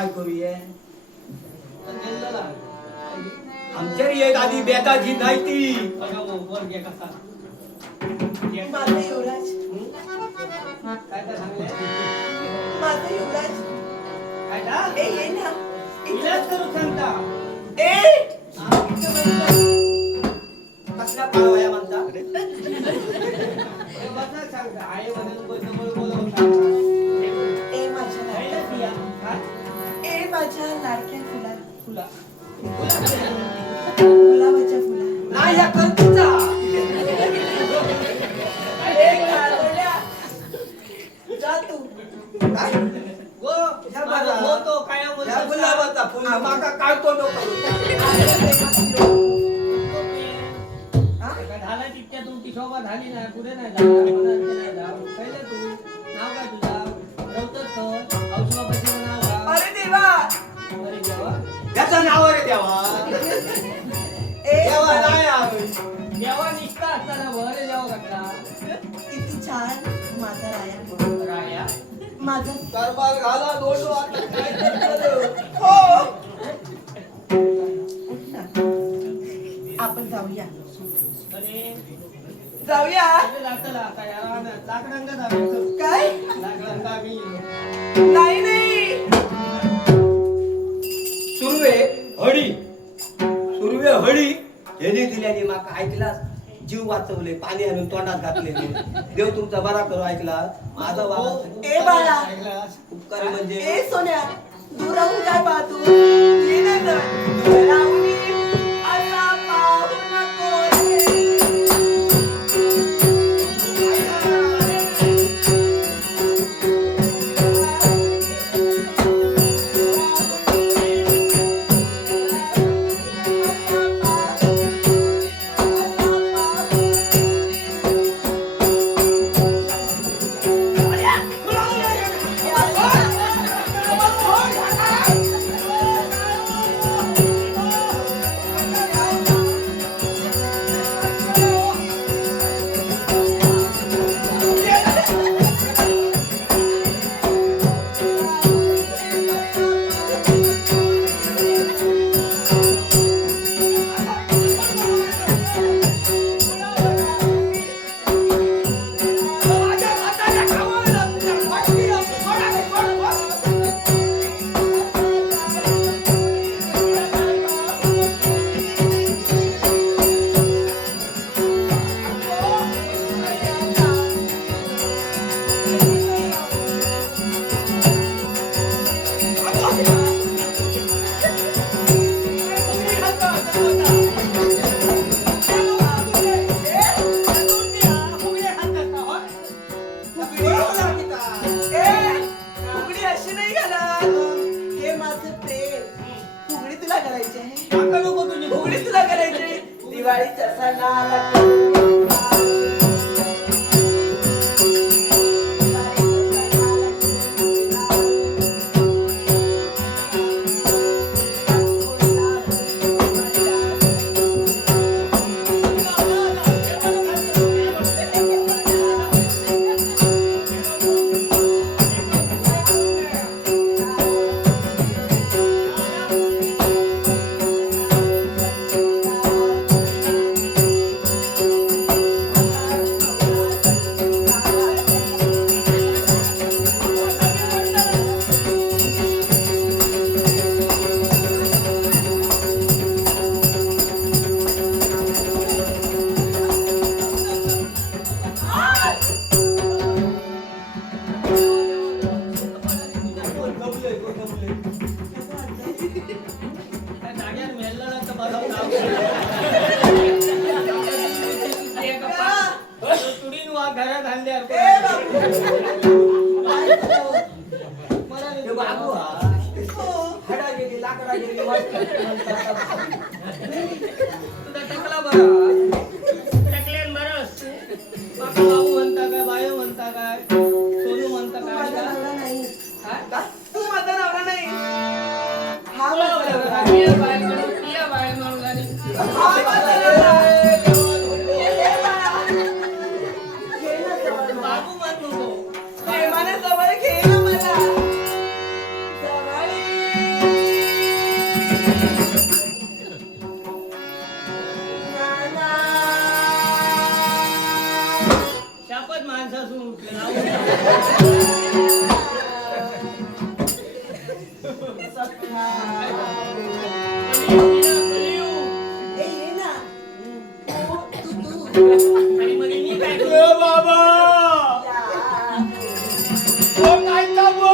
काय करूये आमच्या एक आधी बेदाची नाही ती माझा युवराज काय काय सांगले माझा युवराज काय का ए ये ना इलाज करू सांगता ए कसला पाळवाया म्हणता बसा सांगता आई म्हणून बोलवता ए माझ्या लाडक्या ए माझ्या लाडक्या फुला तुला गुलाबाच्या फुला नाही या कल्पीचा ए काळोल्या जा तू काय गो ह्या बघा. होतो काय या गुलाबाचा फुल माका काढतो नको झाला तितक्या तुमची शोभा झाली नाही पुढे नाही जा पहिले तू नाव काय तुझा रवतच औषधापाशी नाव का अरे देवा अरे देवा त्याचं नाव रे देवा ए देवा नाही आहे. देवा निष्ठा असताना बरे देवा कटला किती छान माझा राया राया माझा दरबार घाला दोडो आता काय करतो? हो उठ ना. आपण जाऊया अरे जाऊया अरे जातला काय लाकडांना जाऊ काय लाकडांना मी नाही नाही सुर्वे हळी हेने दिल्याने माका ऐकलास जीव वाचवले पाणी आणून तोंडात घातले देव तुमचा बरा करो ऐकला माझा बाळा ए बाळा उपकार म्हणजे ए सोन्या दूर राहून काय पाहतो ये ना तर राहून ये. असा पाहू नको रे. फुगडी अशी नाही घालत हे माझं प्रेम फुगडी तुला करायची आहे फुगडी तुला करायची दिवाळीच्या सणाला जाग्यावर मेलला तर बरं तुडीन वा घरात आणल्यावर हे बाबू हा हडा गेली लाकडा गेली तुझा टकला बरा टकल्यान बरस माका बाबू म्हणता काय बायो म्हणता काय सोनू म्हणता तू काय माझा नवरा नाही काय का? तू माझा नवरा नाही हा तुला माझा बरं, नवरा. ती बाई म्हणून, ती बाई म्हणून आणि हा माझा नवरा. ए बाळा. घे ना जवळ मला. बाबू म्हण नको प्रेमाने जवळ घे ना मला. जवळ ये. एकच माणसासून उठलं नाव ए, ये ना. तू. आणि मग मी काय करू? बाबा या. ओ काय चालू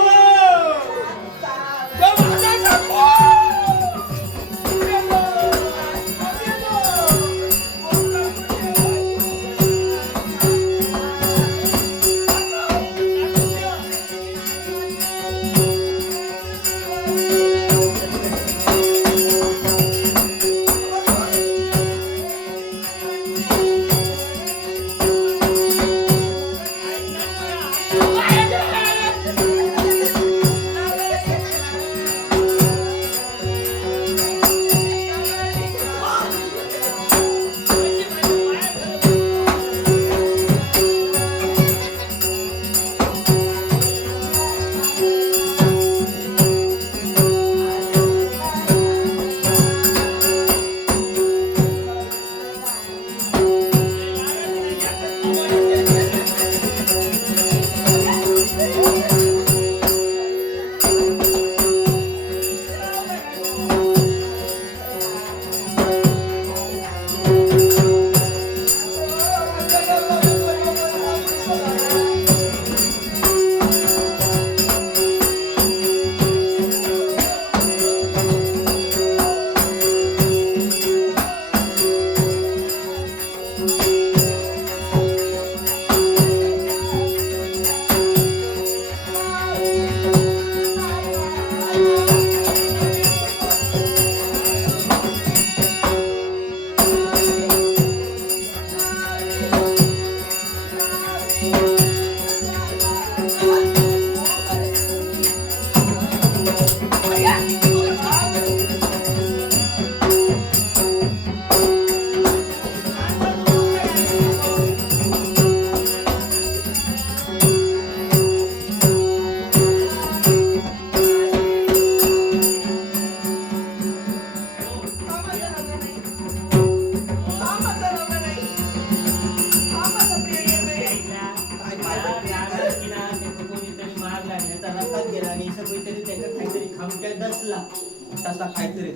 तसा काहीतरी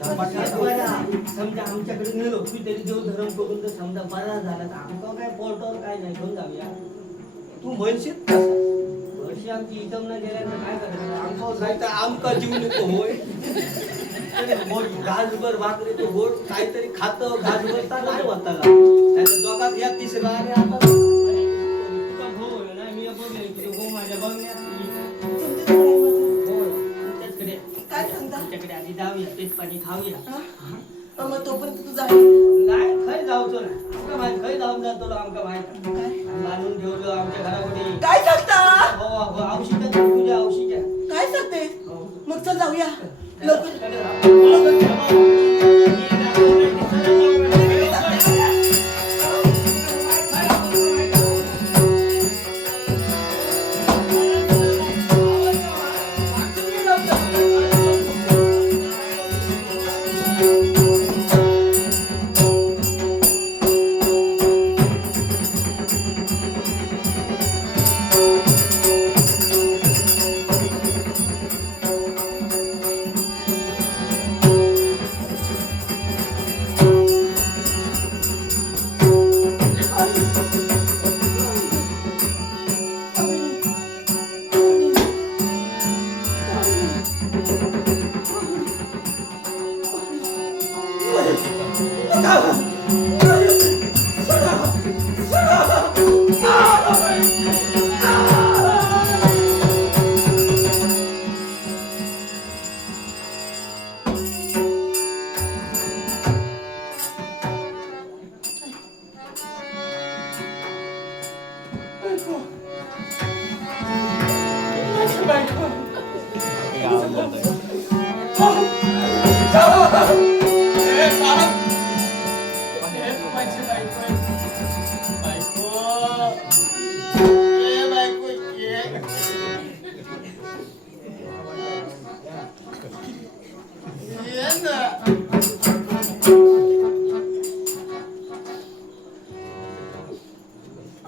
समजा आमच्याकडे नेलो तरी देव धर्म करून जर समजा बरा झाला तर आमचं काय पोर्टवर काय नाही घेऊन जाऊया तू म्हणशील वर्षी आमची इथं न गेल्यानं काय करायचं आमचं नाही तर आमका जीव येतो होय घासभर भाकरी तो गोड काहीतरी खातं घासभर नाही वाटायला त्याच्या दोघात या तिसरा आणि आता मी बघले हो माझ्या बघण्यात काय सांगता तुमच्याकडे आधी जाऊया तेच पाणी खाऊया हा? मग तोपर्यंत तुझा नाही खय जाऊचो ना आमका माहित खय जाऊन जातो आमका माहित काय बांधून ठेवलो आमच्या घरामध्ये काय सांगता हो हो औषध तुझ्या औषध्या काय सांगते हो. मग चल जाऊया लवकर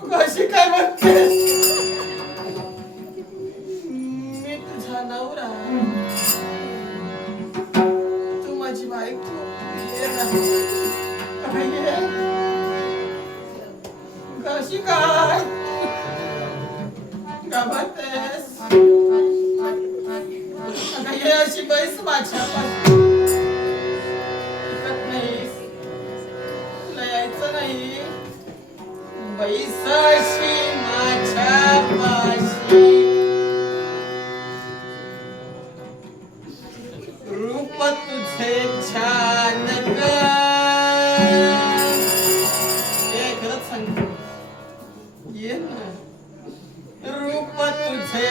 कशी काय म्हणतेस काय गमतेस हे अशी बैस माझ्या ऐकत नाहीस तुला यायचं नाही बैस अशी माझ्या पाशी रूप तुझे छान ग हे खरंच सांगतो ये ना रूप तुझे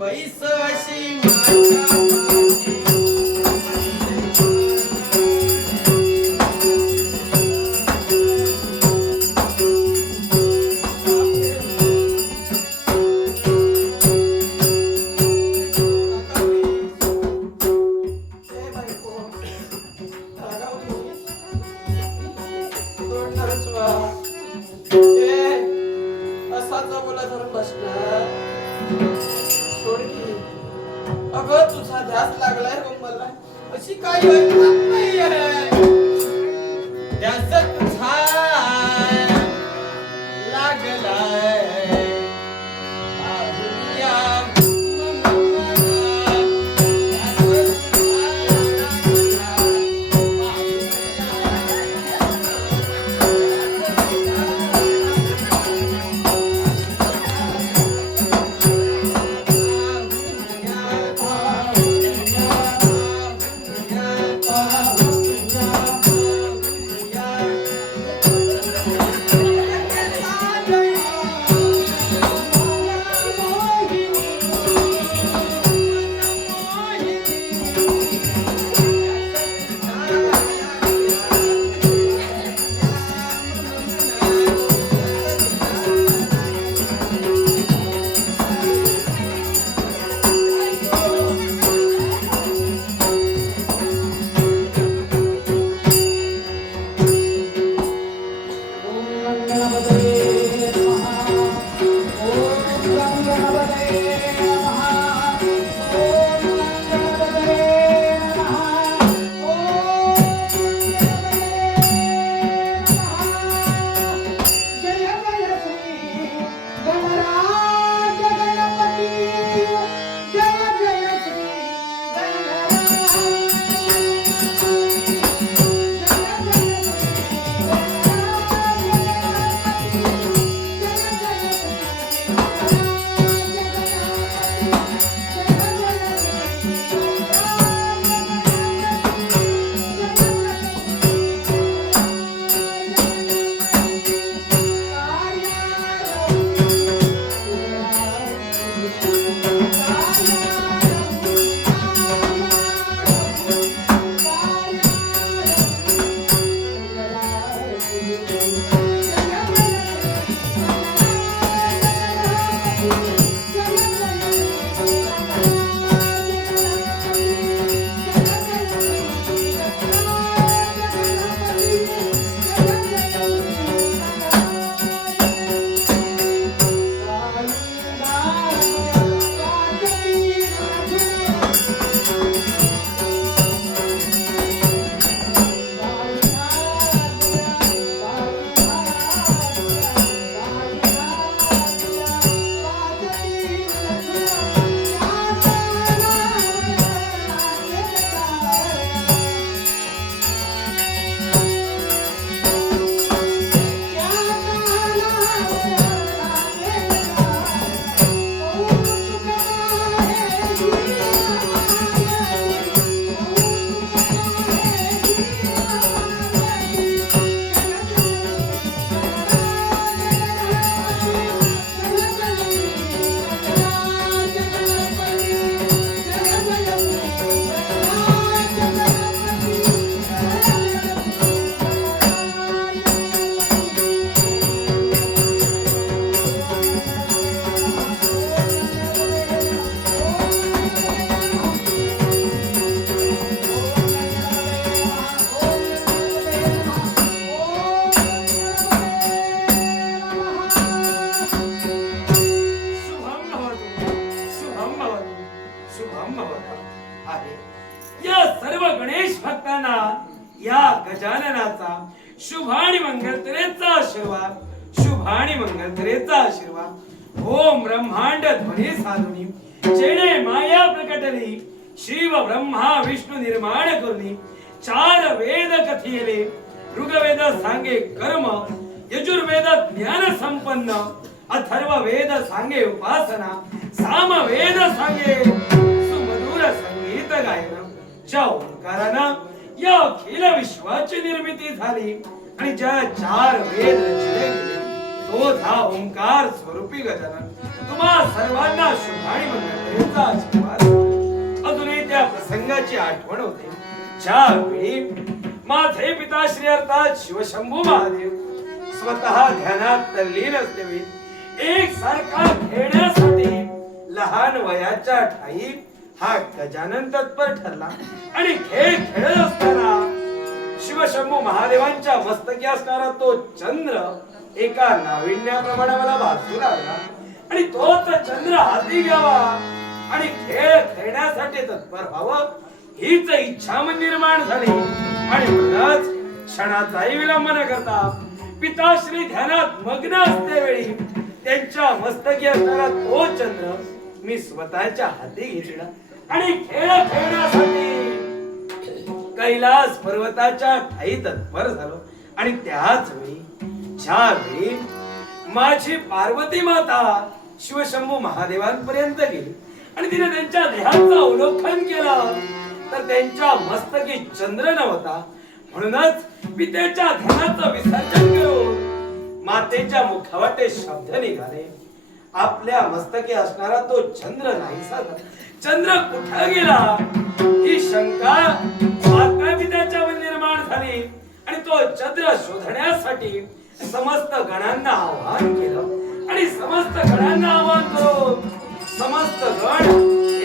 बैस अशी माझ्या असाचा बोला धरून बसला सोड की अगं तुझा ध्यास लागलाय ग मला अशी काही हरकत नाहीये ध्यास तुझा लागलाय आहुया गणेश भक्तांना या गजाननाचा शुभ आणि मंगलतरेचा आशीर्वाद, शुभ आणि मंगलतरेचा आशीर्वाद ओम ब्रह्मांड ध्वनी साधुनी जेणे माया प्रकटली शिव ब्रह्मा विष्णू निर्माण करुनी चार वेद कथिले ऋग्वेद सांगे कर्म यजुर्वेद ज्ञान संपन्न अथर्व वेद सांगे उपासना सामवेद सांगे सुमधुर संगीत गायन ज्या ओंकारानं या अखिल विश्वाची निर्मिती झाली आणि ज्या चार वेद रचले गेले तो हा ओंकार स्वरूपी गजानन तुम्हा सर्वांना शुभ आणि मंगलतेचा आशीर्वाद. अजूनही त्या प्रसंगाची आठवण होते ज्यावेळी माझे पिताश्री अर्थात शिवशंभू महादेव स्वतः ध्यानात तल्लीन असतेवेळी एक सारखा खेळण्यासाठी लहान वयाच्या ठाई हा गजानन तत्पर ठरला आणि खेळ खेळत असताना शिवशंभू महादेवांच्या मस्तकी असणारा तो चंद्र एका नाविन्याप्रमाणे मला भासू लागला आणि तोच चंद्र हाती घ्यावा आणि खेळ खेळण्यासाठी तत्पर व्हावं हीच इच्छा मन निर्माण झाली आणि म्हणूनच क्षणाचाही विलंब न करता पिताश्री ध्यानात मग्न असतेवेळी त्यांच्या मस्तकी असणारा तो चंद्र मी स्वतःच्या हाती घेतला आणि खेळ खेळण्यासाठी कैलास पर्वताच्या ठाई तत्पर झालो आणि त्याच वेळी ज्यावेळी माझी पार्वती माता शिवशंभू महादेवांपर्यंत गेली आणि तिने त्यांच्या देहाचं अवलोकन केलं तर त्यांच्या मस्तकी चंद्र नव्हता म्हणूनच पितेच्या ध्यानाचं विसर्जन करून मातेच्या मुखावाटे शब्द निघाले आपल्या मस्तकी असणारा तो चंद्र नाहीसा झाला. चंद्र कुठं गेला ही शंका माता पित्याच्या निर्माण झाली आणि तो चंद्र शोधण्यासाठी समस्त गणांना आवाहन केलं आणि समस्त गणांना आवाहन करून समस्त गण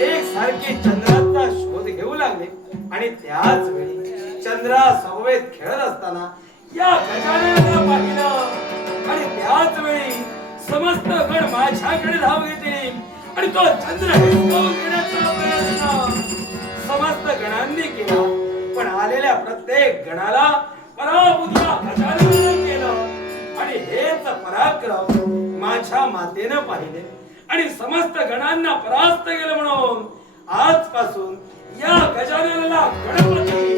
एक सारखे चंद्राचा शोध घेऊ लागले आणि त्याच वेळी चंद्रा समवेत खेळत असताना या गजाननाला पाहिलं आणि त्याच वेळी समस्त गण माझ्याकडे धाव घेतली आणि तो चंद्र हिसकावून घेण्याचा प्रयत्न समस्त गणांनी केला पण आलेल्या प्रत्येक गणाला पराभूत गजाननाने केलं आणि हेच पराक्रम माझ्या मातेनं पाहिले आणि समस्त गणांना परास्त केलं म्हणून आजपासून या गजाननाला गणपती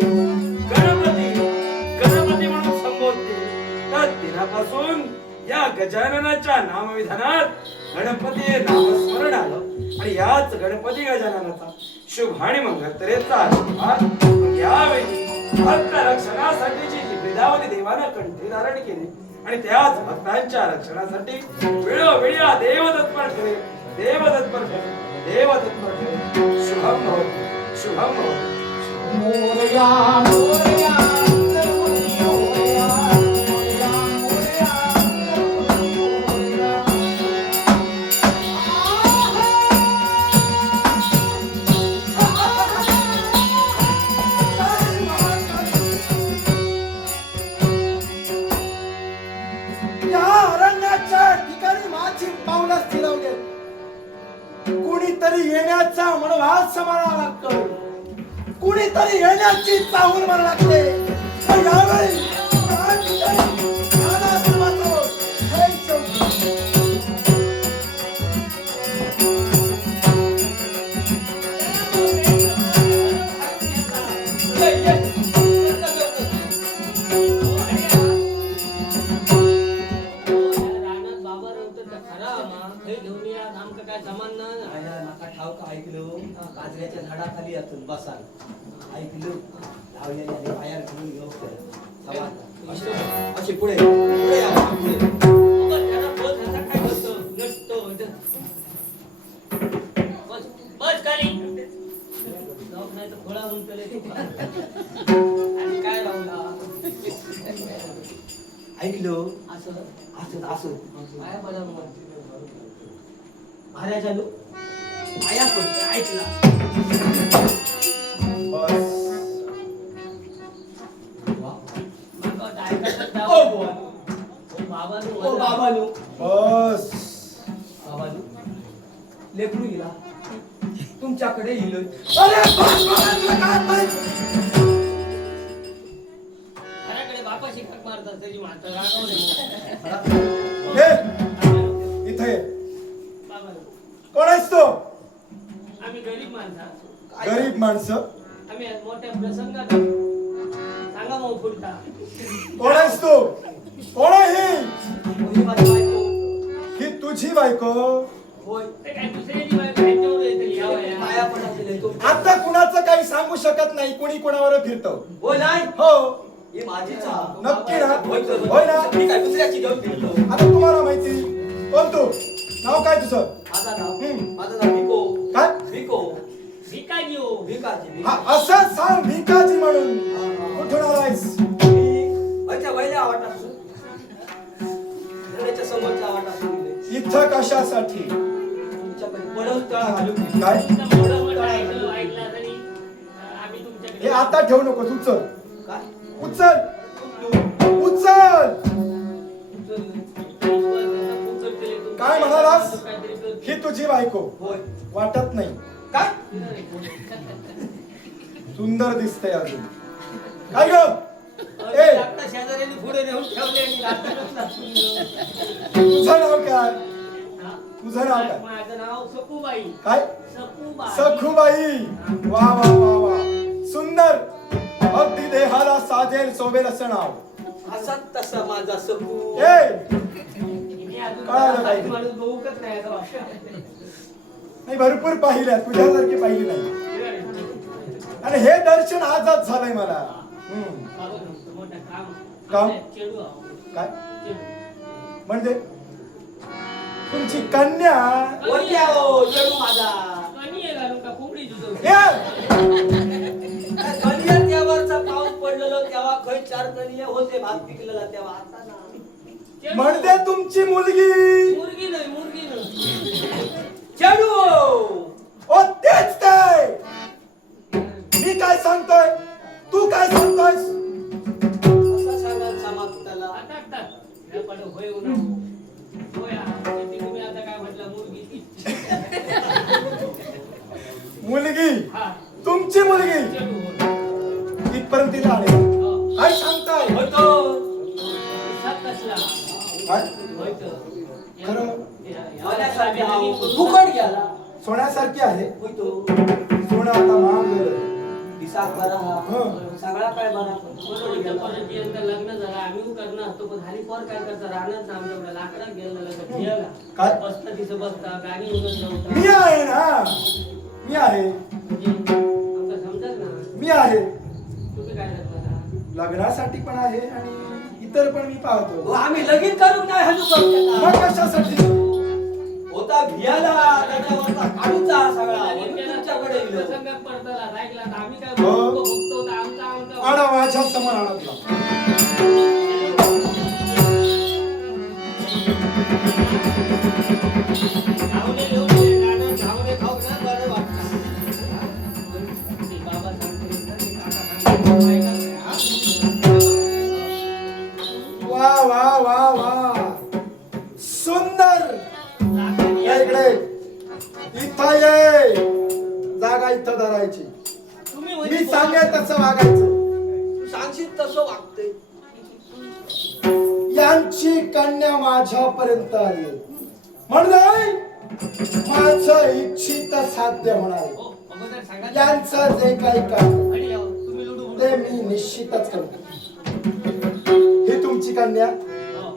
गणपती गणपती म्हणून संबोधते. तर दिनापासून या गजाननाच्या नामविधानात गणपती हे नामस्मरण आलं आणि याच गणपती गजाननाचा शुभ आणि मंगलतरेचा आशीर्वाद यावेळी भक्त रक्षणासाठीची जी वेदावली देवानं कंठी धारण केली आणि त्याच भक्तांच्या रक्षणासाठी वेळोवेळी देव तत्पर ठेवे देव तत्पर ठेवे देव तत्पर ठेवे. शुभम भवतु शुभम भवतु. मोरया मोरया गणपती मोरया मोरया मोरया गणपती मोरया. या अरण्याच्या ठिकाणी माझी पावलं स्थिरवली कुणीतरी येण्याचा मनोभास मला लागतो कुणीतरी येण्याची चाहूल मला लागते पण यावेळी या ठिकाणी नानासर्वाचं हे संपलं. रानात बाबा रवत तर खरा आम्हा हे घेऊन या आमका काय जमान ना नका ठाऊक ऐकलो काजऱ्याच्या झाडाखाली असून बसाल ऐकलो धावलेल्या बाहेर घेऊन घेऊ अशी पुढे पुढे या, पुढे. त्याला बोल त्याचा काय करतो नसतो बस बस खाली जाऊ नाही तर खोळा होऊन चले आणि काय राहुला ऐकलो असं असत असत काय बरं मग महाराज आलो आया पण ऐकला बस ओ बुवा, बाबानू ओ बाबानू बस बाबानू लेकरू गेला तुमच्याकडे येईल अरे बस, बस, तुला काय माहित? म्हातारा रागावले. हे इथे ये. बाबा, कोण आहेस तो? आम्ही गरीब माणसं. गरीब माणसं. आम्ही आज मोठ्या प्रसंगात आलो. सांगा मग पुढचा. कोण आहेस तू? कोण आहे ही? ही माझी बायको. ही तुझी बायको? होय. ते काय दुसऱ्याची बायको ह्यांच्यावर येते या वया. माया पण असेल तो. आता कुणाचं काही सांगू शकत नाही, कुणी कुणावर फिरतं. होय नाही. हो, ही माझीच आहे. नक्की ना? होय तर. होय ना? मी काय दुसऱ्याची घेऊन फिरतो. आता तुम्हाला माहिती. कोण तू? नाव काय तुझं? माझं नाव भिको. काय? भिको. भिकाजी हो. भिकाजी. हा, असं सांग भिकाजी म्हणून. कुठून आलायस? अच्छा वैल्या वाटा त्याच्या समोरच्या वाटा सुरू इथं कशासाठी? तुमच्याकडे पडल तळा घालून काय? तुमचं मोठं मोठं ऐकलं ऐकलं तरी आम्ही हे तुमच्याकडे आता ठेवू नकोस. उचल काय उचल उचल. काय म्हणालास? ही तुझी बायको? होय. वाटत नाही. काय सुंदर दिसतंय अजून. काय ग? ए, आता शेजाऱ्यांनी पुढे नेऊन ठेवले आणि आता कसला सुंदर. तुझं नाव काय? हा? तुझं नाव काय? माझं नाव सखूबाई. काय? सखूबाई. सखूबाई. वा वा वा वा, सुंदर. अगदी देहाला साजेल सोबेल असं नाव. असा तसा माझा सकू. ए, मी अजून कळालं काही पाहिजे. माणूस बघूकच नाही असं वाटतं. नाही भरपूर पाहिल्या, तुझ्यासारखी पाहिली नाही. आणि हे दर्शन आजच झालंय मला. बाबा, मोठं काम. काम? चेडू आहो. काय चेडू. म्हणजे? तुमची कन्या? वरती आहो चेडू माझा. कणी आहे घालून का कोंबडी जुजवते? कनिया त्यावरचा पाऊस पडलेलो तेव्हा खै 4 कनिया होते भात पिकलेला तेव्हा. आता ना चेडू. म्हणते तुमची मुलगी. मुर्गी नाही. चेडू. ओ तेच काय? मी काय सांगतोय, तू काय सांगतोयस? असा सांगाल समाज त्याला. आता टाक. हे पड होय उन्हा. होय हा. ते तुम्ही आता काय म्हटलं मुर्गी. मुलगी? हा. तुमची मुलगी? चेडू हो. इथपर्यंत तिला आले. हो. काय सांगताय? होतो. सात कसला. काय? होय तर. खरं? माझ्यासाठी हा फुकट गेला. सोन्यासारखी आहे. होतो. सोनं आता महाग. दिसा बरा हं. सगळा काय बरा. बरोबर परत यंदा लग्न झालं आम्ही करणार होतो पण हरी पोर काय करता राहणार आमच्याकडे लाकडात गेलं लग्न काय? बसता तिथं बसता गाणी उगत मी नव्हता आहे ना. मी आहे. म्हणजे आमचं समजत ना मी आहे. तुम्ही काय करता लग्नासाठी पण आहे आणि इतर पण मी पाहतो. आम्ही लगीन करून नाही हजू करू मग कशासाठी? होता भियाला त्याच्यावरचा काढूचा सगळा म्हणून तुमच्याकडे इलो. प्रसंगात पडताला ऐकला तर आम्ही काय हो. बघतो तर आमचा आणा माझ्या समोर आणा तुला. धावणे घेऊन गेले, गाणं धावणे खाऊ ना बरं वाटतं. ते बाबा सांगतो ना, ते काका सांगतो, ऐका नाही, हा? वा वा वा वा, सुंदर. लाकडी या इकडे. इथं ये. जागा इथं धरायची. तुम्ही मी म्हणजे सांगेल तसं वागायचं. तू सांगशील तसं वागते. यांची कन्या माझ्यापर्यंत आली म्हणजे माझं इच्छित साध्य होणार. हो, अगोदर सांगा. यांचं जे काही काम आणि यावं, तुम्ही लुडू ते बोलू. मी निश्चितच करतो. ही तुमची कन्या. हो,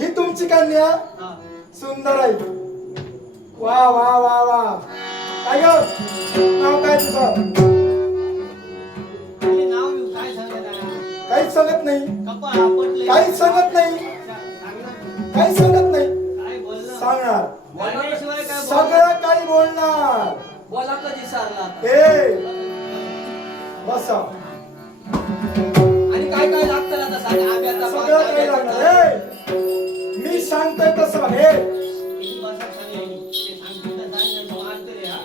ही तुमची कन्या. हा. सुंदर आहे. वा वा वा वा. काय ग? नाव काय तुझं? आणि नाव घेऊ, काय सांगत आहे? काहीच सांगत नाही. कपा आपटले. काहीच सांगत नाही. सांगणार. काहीच सांगत नाही. काय बोलणं? सांगणार. बोलण्याशिवाय काय बोलणं? सगळं काही बोलणार. बोला कधी सारला ए, बसा. आणि काय काय लागतं आता सांगा. आंब्याचा पाक, सगळं काही आंब्याचं लागणार. ताक. ए, मी सांगतोय तसं बघ. ए, किती बसा खाली. ते सांगतो तर सांग, नाही तर मारतो रे, हा.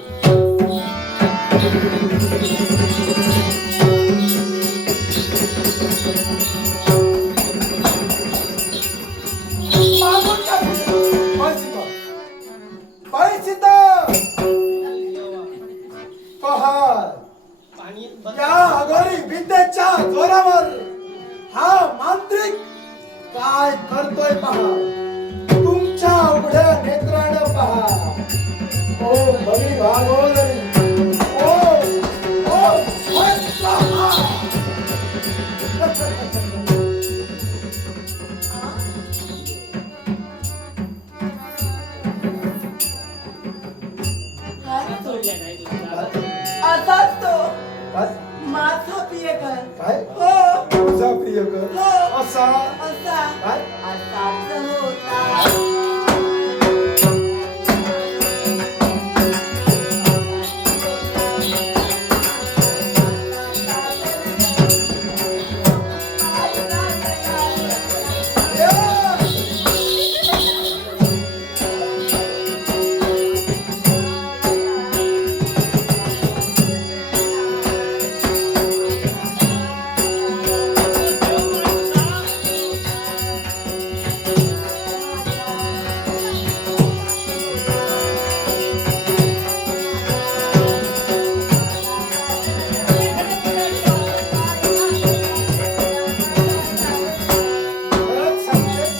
मागून काय? बस इथं. बस इथं. पहाड. पाणी बस. या अघोरी विद्येच्या जोरावर हा मांत्रिक काय करतोय पहा, तुमच्या उघड्या नेत्रानं पहा. ओ भगवी भागोदरी, ओ ओ स्वाहा. सोडल्या नाही तुला. असाच तो काय माझा प्रियकर. काय हो तुझा प्रियकर हो. असा असा काय असाच होता. खरंच सांगतेस?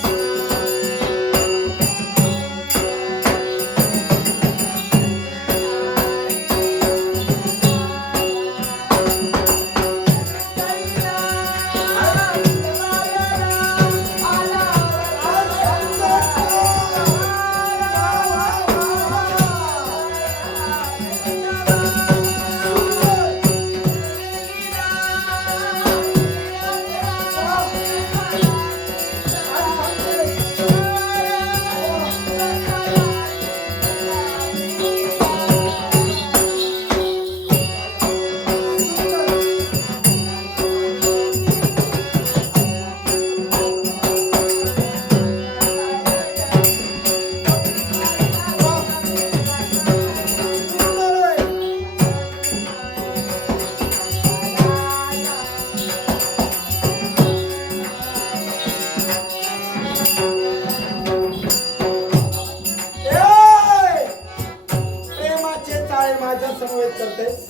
प्रेमाचे चाळे माझ्या समवेत करतेस.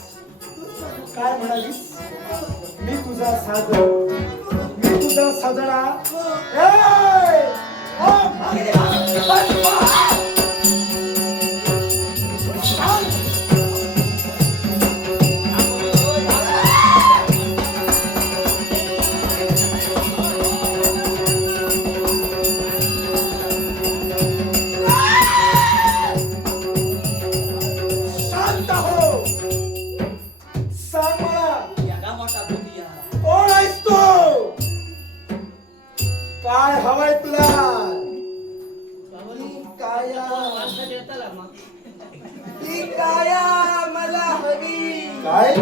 काय म्हणालीस? मी तुझा साजन, मी तुझा साजणा. ए! ओ, मागे वळ. शांत. शांत हो. सांग मला, याला मोठा भूतिया. कोण आहेस तू? काय हवंय तुला? बाबांनी काया वाजता देताला मग. ती काया मला हवी. काय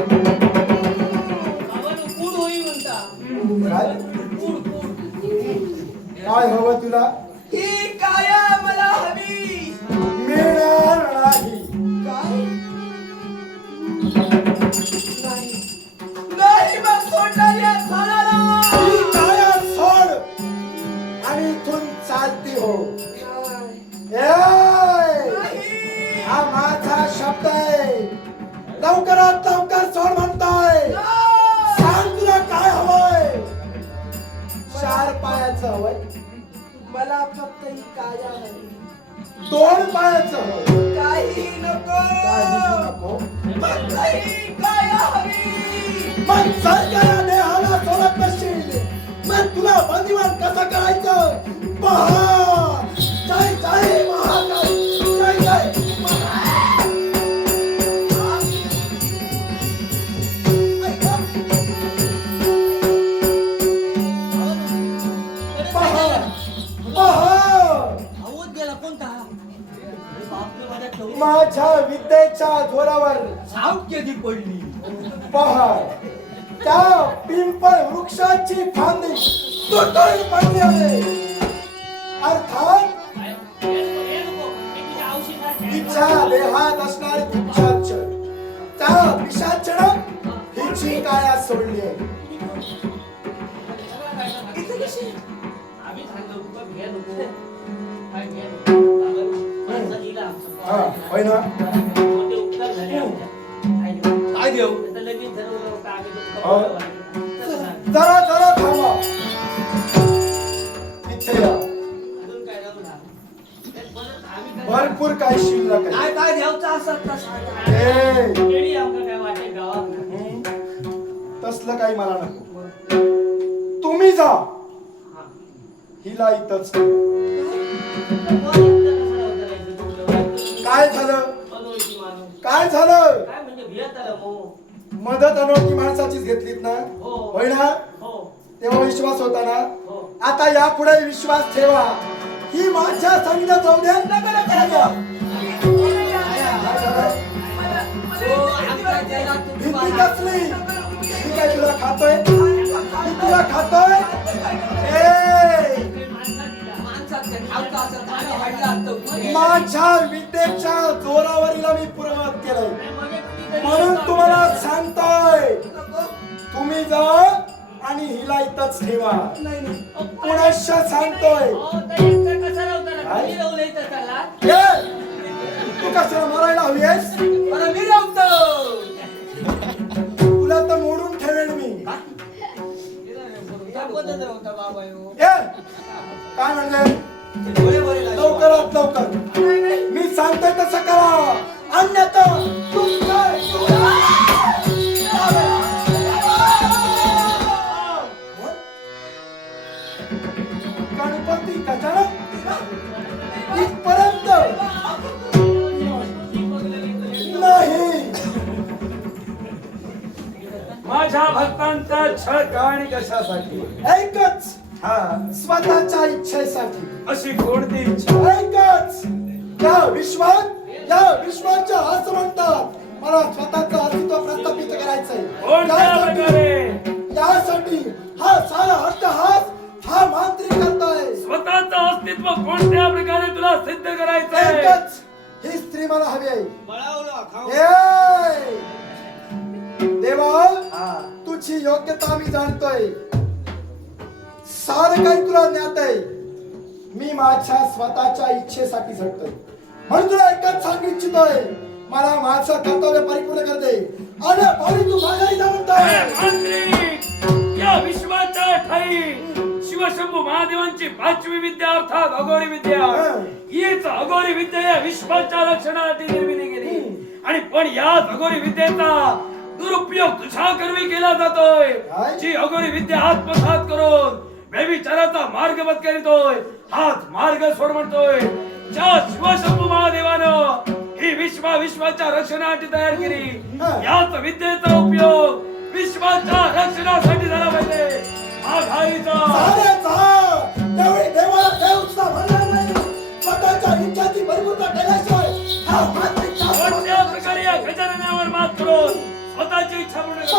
बाबांनी कूड होई म्हणता. काय कूड कूड. काय हवं तुला? ही काया मला हवी. मिळणार नाही. काय नाही नाही मग सोडणार या झाडाला. ही काया सोड आणि इथून चालती हो. ए! नाही. हा माझा शब्द आहे. लवकरात लवकर सोड म्हणतोय. सांग तुला काय हवंय? 4 पायाचं हवंय, मला फक्त ही काया हवी. 2 पायाचं हवंय. काही नको. काहीच नको. फक्त ही काया हवी. मग जर का या देहाला सोडत नसशील, मग तुला बंदिवान कसं करायचं? पहा. जय जय महाकाल, जय जय महाकाल. पहा, पहा. आवाज गेला कोणता? बापरे माझ्या ठेवून माझ्या विद्येच्या जोरावर सावट कधी पडली. पहा, त्या पिंपळ वृक्षाची फांदी तुटून पडली आहे. अर्थात तिच्या देहात असणारी पिशाच, त्या पिशाचनं हिची काया सोडली आहे. इथे कशी? आम्ही सांगतो तुका घ्या नको. काय घ्या नको. बाबांनी माणसं दिला आमचं. हा, होय ना? मोठे उपकार झाले आमच्या. काय देऊ? आता लगेच ठरवलं होतं आम्ही हो. तुमचं जरा जरा थांबा. काही मला नको. तुम्ही जा, हिला इथंच ठेवा. काय झालं? काय झालं? काय म्हणजे भियत आलं मो? मदत अनोळखी माणसाचीच घेतलीत ना? हो. होय ना? हो. तेव्हा विश्वास होता ना? हो. आता यापुढे विश्वास ठेवा. ही माझ्या संगत जाऊ द्या. काय झालं? भीती कसली? मी काय तुला खातोय? मी तुला खातोय? ए! माझ्या विद्येच्या जोरावर हिला मी पुरवत केलंय. म्हणून तुम्हाला सांगतोय, तुम्ही जा आणि हिला इथंच ठेवा. पुनश्च सांगतोय, तू कशाला मरायला हवीयस? तुला तर मोडून ठेवेल मी. काय म्हणले? लवकरात लवकर मी सांगतोय तसं करा, अन्यथा गणपती गजानन इथपर्यंत नाही. माझ्या भक्तांचा छळ का आणि कशासाठी? एकच, स्वतःच्या इच्छेसाठी. अशी कोणती इच्छा? एकच, या विश्वाच्या असं म्हणतात, मला स्वतःचं अस्तित्व प्रस्थापित करायचंय. कोणत्या प्रकारे? यासाठी हा सारा अट्टहास हा मांत्रिक करतोय. स्वतःचं अस्तित्व कोणत्या प्रकारे तुला सिद्ध करायचंय? एकच, ही स्त्री मला हवी आहे. बळावलं, खाऊ. ए! देवा, तुझी योग्यता मी जाणतोय, सारं काही तुला ज्ञात आहे. मी माझ्या स्वतःच्या इच्छेसाठी झटतोय. म्हणून तुला एकच सांगू इच्छितोय, मला माझं कर्तव्य परिपूर्ण कर दे. आणि भावी तू माझ्या इथं म्हणतोय. या विश्वाच्या ठाई शिवशंभू महादेवांची 5वी विद्या अर्थात अघोरी विद्या, हीच अघोरी विद्या या विश्वाच्या रक्षणासाठी निर्मिती केली. आणि पण या अघोरी विद्येचा दुरुपयोग तुझ्या कर्मी केला जातोय. जी अघोरी विद्या आत्मसात करून व्यभिचाराचा मार्ग बदकरितोय, हाच मार्ग सोड म्हणतोय. ज्या शिवशंभू महादेवानं ही विश्वाच्या रक्षणासाठी तयार केली, याच विद्येचा उपयोग विश्वाच्या रक्षणासाठी झाला पाहिजे. आघाडीचा त्यावेळी देवाला देवचा म्हणणार नाही. स्वतःच्या इच्छाची परिपूर्णता केल्याशिवाय हा मांत्रिक कोणत्या प्रकारे या गजाननावर मात करून स्वतःची इच्छा पूर्ण करतो.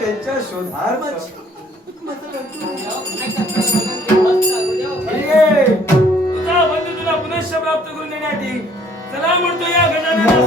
त्यांच्या शोधार्थ तुझा बंधू तुला पुनश्च प्राप्त करून देण्यासाठी चला म्हणतो या गजाननाला.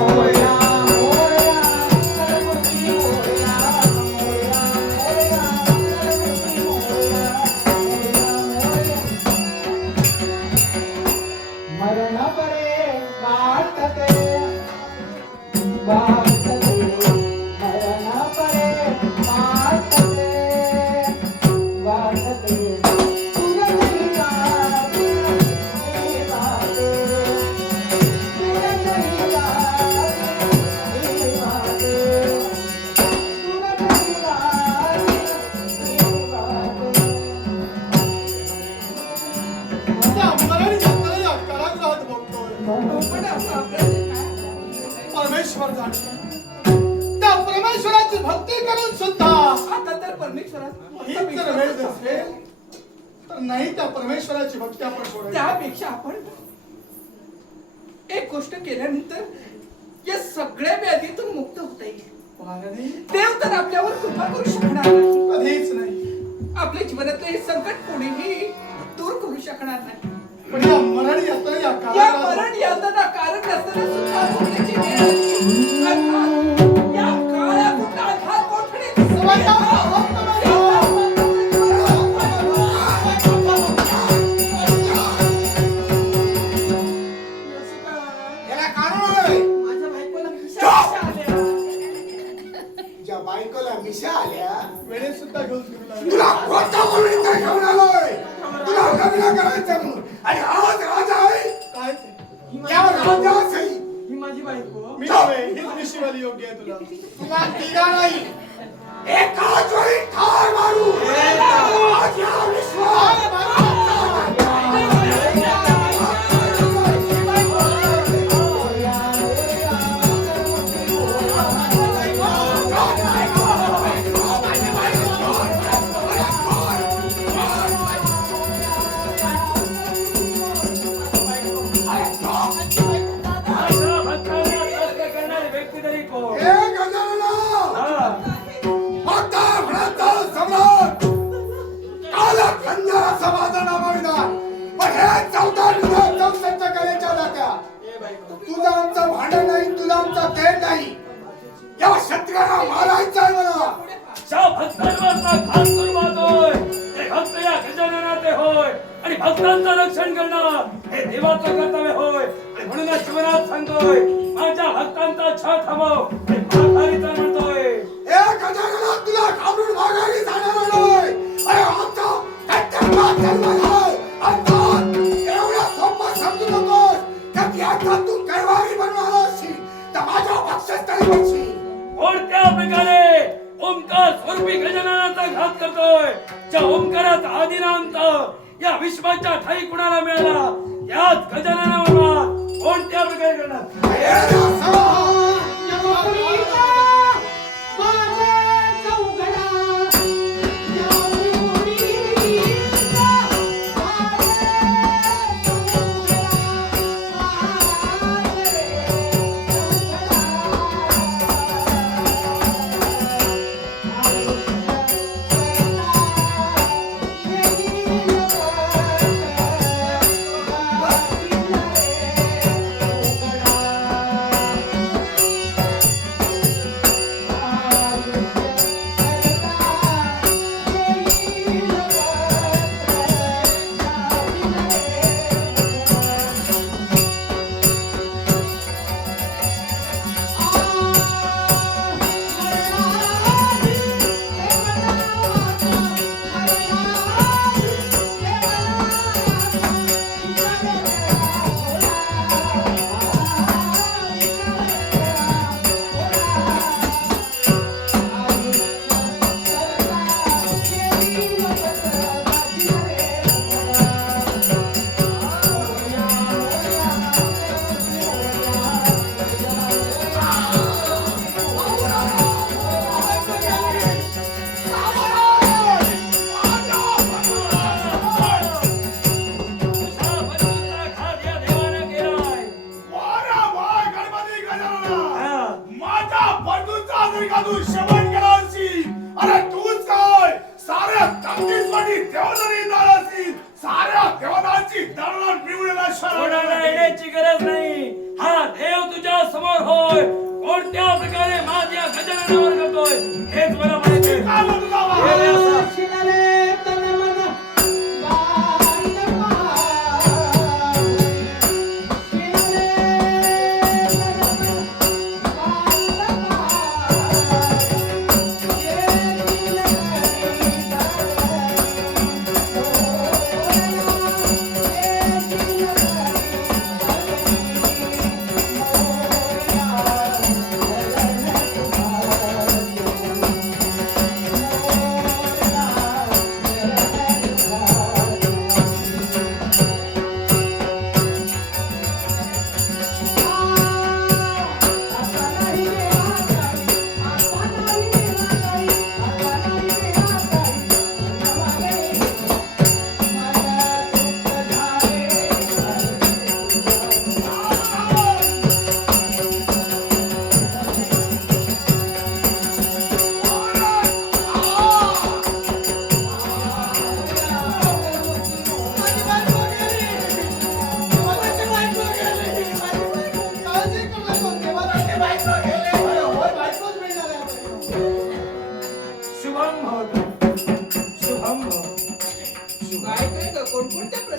परमेश्वर जाणतो. त्या परमेश्वराची भक्ती करून सुद्धा आता तर परमेश्वरात हीच जर वेळ नसेल तर नाही त्या परमेश्वराची भक्ती आपण सोडावी. त्यापेक्षा आपण एक गोष्ट केल्यानंतर या सगळ्या व्याधीतून मुक्त होता येईल. महाराणी, देव तर आपल्यावर कृपा करू शकणार नाही. कधीच नाही. आपल्या जीवनातले हे संकट कोणीही दूर करू शकणार नाही. पण या मरण यातना या या काळात मरण यातना कारण नसताना सुद्धा भोगण्याची वेळ आली. अर्थात या काळातून आघात याला कारण आहे. माझ्या बायकोला विषाद आल्या. तुझ्या बायकोला मिशा आल्या. वेळेत सुद्धा घेऊन फिरू लागले. तुला कोणता म्हणून इथे घेऊन आलोय? तुला लग्न करायचं म्हणून. आणि आज राजा आहे. काय ते? या राजाच आहे. ही माझी बायको. मी नव्हे, हीच ऋषीवाली योग्य आहे तुला. तुला तिघा नाही. एकाच वेळी ठार मारू. आज या विश्वास माझ्या भक्तांना त्रस्त करणारी व्यक्ती तरी कोण? हे गजानना. हा. आता भ्राता सम्राट कालखंडर समाधान नामाविधान. पण हे 14 कलेच्या जात्या. तुझं आमचं भांडण नाही, तुझं आमचा खेळ नाही. या क्षत्रियाला मारायचं आहे मला. ज्या भक्तांवरचा घात करून वाहतोय, ते भक्त या गजाननाचे होय आणि भक्तांचं रक्षण करणं हे देवाचं कर्तव्य होय. आणि म्हणूनच शिवनाथ सांगतोय, माझ्या भक्तांचा छळ थांबव हे माघारीचा म्हणतोय. हे गजानना, तुला घाबरून माघारी जाणार नाही. अरे आमचा कट्टरनाथ जन्म झालाय. अर्थात एवढा सोपं समजू नकोस. त्यात याचा तू कैवारी बनून आला असशील तर माझ्या भक्षस्थळी बनशील. कोणत्या प्रकारे ओंकार स्वरूपी गजाननाचा घात करतोय? ज्या ओंकाराचा आदिनांत या विश्वाच्या ठाई कुणाला मिळाला, याच गजाननावर कोणत्या प्रकारे करणार? हे रासा.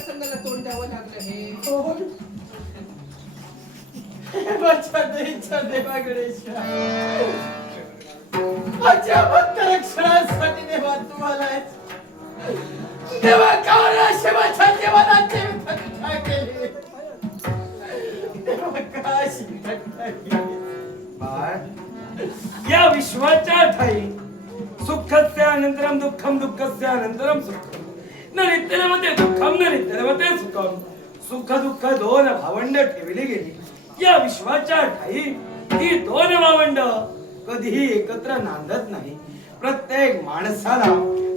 प्रसंगाला तोंड द्यावं लागलं हे? माझ्या देवीच्या देवा गणेशा, माझ्या भक्त रक्षणासाठी देवा तुम्हाला देवा का शिवाच्या जीवनाची थट्टा केली, देवा का अशी थट्टा केली. बाळ, या विश्वाच्या ठाई सुखस्य अनंतरम दुःखम दुःखस्य अनंतरम सुखम न नित्यनमते दुःखम न नित्यनमते सुखम. सुख दुःख दोन भावंड ठेवली गेली. या विश्वाच्या ठाई ही दोन भावंड कधीही एकत्र नांदत नाही. प्रत्येक माणसाला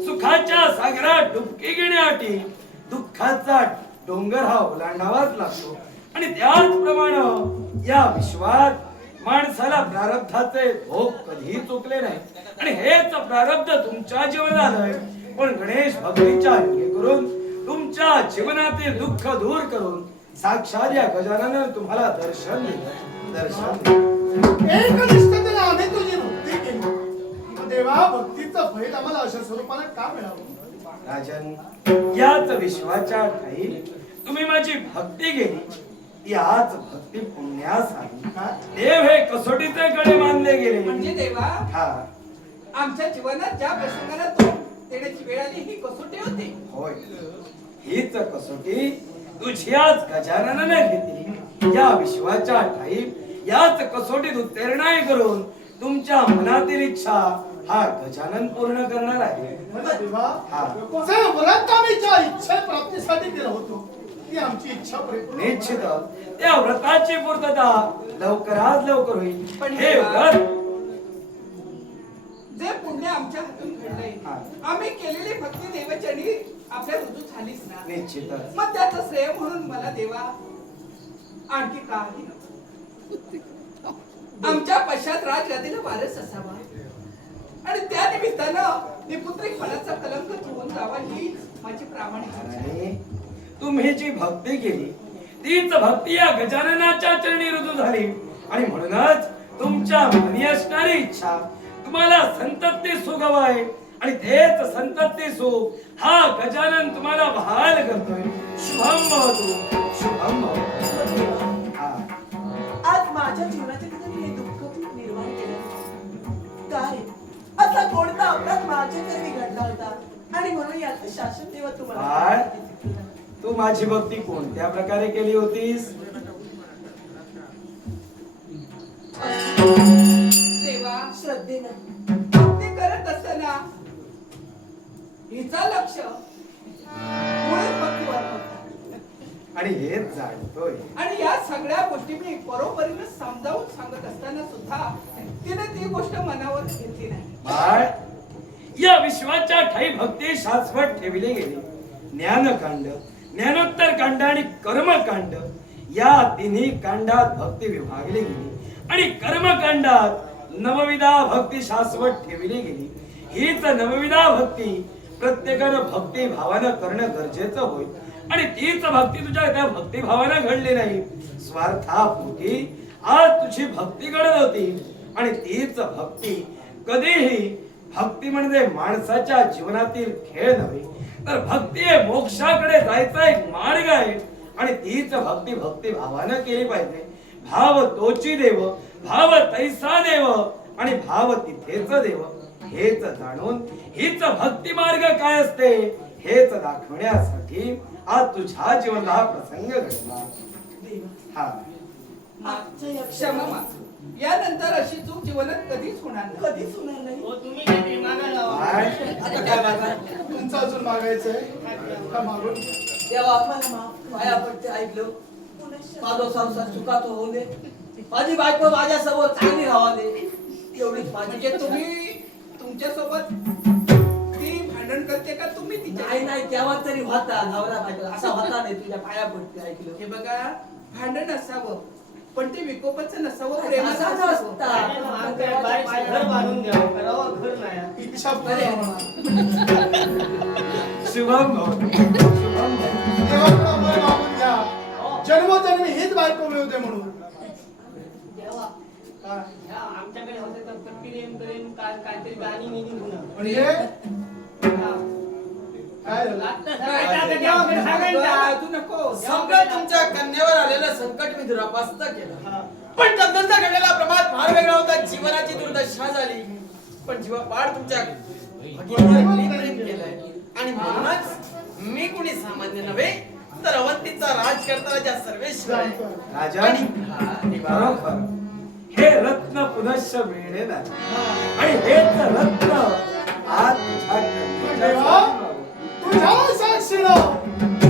सुखाच्या सागरात डुबकी घेण्यासाठी दुःखाचा डोंगर हा ओलांडावाच लागतो. आणि त्याचप्रमाणे या विश्वात माणसाला प्रारब्धाचे भोग कधीही चुकले नाही. आणि हेच प्रारब्ध तुमच्या जीवनात आलंय. पण गणेश भक्तीच्या योगे करून तुमच्या जीवनातील दुःख दूर करून साक्षात या गजाननानं तुम्हाला दर्शन दिलं. दर्शन दिलं. एकनिष्ठतेने आम्ही तुझी भक्ती केली, मग देवा भक्तीचं फळ आम्हाला अशा स्वरूपाने का मिळावं? राजन, याच विश्वाच्या ठाई तुम्ही माझी भक्ती केली. याच भक्ती पुण्यास आली. देव हे कसोटीचे कडे मानले गेले. म्हणजे देवा, हा, आमच्या जीवनात ज्या प्रसंगाला तोंड देण्याची वेळ आली ही कसोटी होती. होय, हीच कसोटी तुझी आज गजाननाने घेतली. या विश्वाच्या ठाई याच कसोटीत उत्तीर्ण करून तुमच्या मनातील इच्छा हा गजानन पूर्ण करणार आहे. म्हणजे देवा, हा. जे व्रत आम्ही ज्या इच्छा प्राप्तीसाठी केलं होतो ती आमची इच्छा परिपूर्ण निश्चित त्या व्रताची पूर्तता लवकरात लवकर होईल. पण हे देवा, व्रत जे पुण्य आमच्या हातून घडलंय, हा. आम्ही केलेली भक्ती देवचरणी आपल्या रुजू झालीच ना. निश्चितच. मग त्याचं श्रेय म्हणून मला देवा आणखी काही नको. आमच्या पश्चात राजगादीला वारस असावा आणि त्या निमित्तानं निपुत्रिक फळाचा कलंक धुवून जावा ही माझी प्रामाणिक इच्छा आहे. आणि तुम्ही जी भक्ती केली तीच भक्ती या गजाननाच्या चरणी रुजू झाली. आणि म्हणूनच तुमच्या मनी असणारी इच्छा तुम्हाला संतती सुख हवं आहे. आणि तेच संतती सुख हा गजानन तुम्हाला बहाल करतोय. शुभम भवतु, शुभम भवतु. हा. आज माझ्या जीवनाचे कधी हे दुःख तू निर्माण केलं काय? असा कोणता अपराध माझ्या घरी घडला होता आणि म्हणून याचं शासन देवा बाळ, तुम्हाला तू माझी भक्ती कोणत्या प्रकारे केली होतीस? देवा, श्रद्धेनं भक्ती करत असताना हिचा लक्ष मुळीच भक्तीवर नव्हता. आणि हेच जाणतोय. आणि या सगळ्या गोष्टी मी बरोबरीने समजावून सांगत असताना सुद्धा तिने ती गोष्ट मनावर घेतली नाही. बाळ, या विश्वाच्या ठाई भक्ती शाश्वत ठेवली गेली. ज्ञानकांड, ज्ञानोत्तर कांड आणि कर्मकांड या तिन्ही कांडात भक्ती विभागली गेली. आणि कर्मकांडात नवविधा भक्ती शाश्वत ठेवली गेली. हीच नवविधा भक्ती प्रत्येकानं भक्ती भावानं करणं गरजेचं होईल. आणि तीच भक्ती तुझ्या त्या भक्ती भावानं घडली नाही, स्वार्थापोटी आज तुझी भक्ती घडत होती. आणि तीच भक्ती कधीही भक्ती म्हणजे माणसाच्या जीवनातील खेळ नव्हे, तर भक्ती हे मोक्षाकडे जायचा एक मार्ग आहे. आणि तीच भक्ती भक्ती भावानं केली पाहिजे. भाव तोची देव, भाव तैसा देव आणि भाव तिथेच देव हेच जाणून हीच भक्ती मार्ग काय असते हेच दाखवण्यासाठी आज तुझ्या जीवनात हा प्रसंग घडला. देवा हा, मागच्या या क्षमा मागतो. यानंतर अशी चूक जीवनात कधीच होणार नाही. कधीच होणार नाही. हो, तुम्ही जे प्रेमानं लावा. बाळ, आता काय मागा? तुमचं अजून मागायचंय का मागून? देवा आम्हाला माफ पाया पडते ऐकलं. माझा संसार सुखात होऊ दे. माझी बायको माझ्या समोर चांगली राहा दे. एवढीच माझी म्हणजे तुम्ही तुमच्या सोबत ती भांडण करते का तुम्ही तिच्या? नाही नाही तेव्हा तरी होता नवरा बायको असा होता नाही. तुझ्या पाया पडते ऐकलं. हे बघा, भांडण असावं पण ते विकोपाचं नसावं, असा प्रेमाचं असावं. नसता. घर बांधून द्यावं, करावं घर नाही. इच्छा अरे, पूर्ण शुभम भवतु, शुभम भवतु. देवाकडे मागून घ्या, जन्मोजन्मी हीच बायको मिळू दे म्हणून. देवा, काय? ह्या आमच्याकडे होते तर प्रेम प्रेम काहीतरी गाणी निघून होणार. म्हणजे हा. काय झालं? तू नको समजा तुमच्या कन्येवर आलेलं संकट मी दुरापास्त केलं पण तद्नंतर घडलेला प्रमाद फार वेगळा होता. जीवनाची दुर्दशा झाली पण जीवापाड तुमच्या भगिनीवर मी प्रेम केलंय आणि म्हणूनच मी कुणी सामान्य नव्हे तर अवंतीचा राज करताना ज्या सर्वेश्वर आहे. राजानी आणि बरोबर हे रत्न पुनश्च मिळेल आणि हेच रत्न आज तुझ्या कन्येच्या देवा, तुझ्या साक्षीनं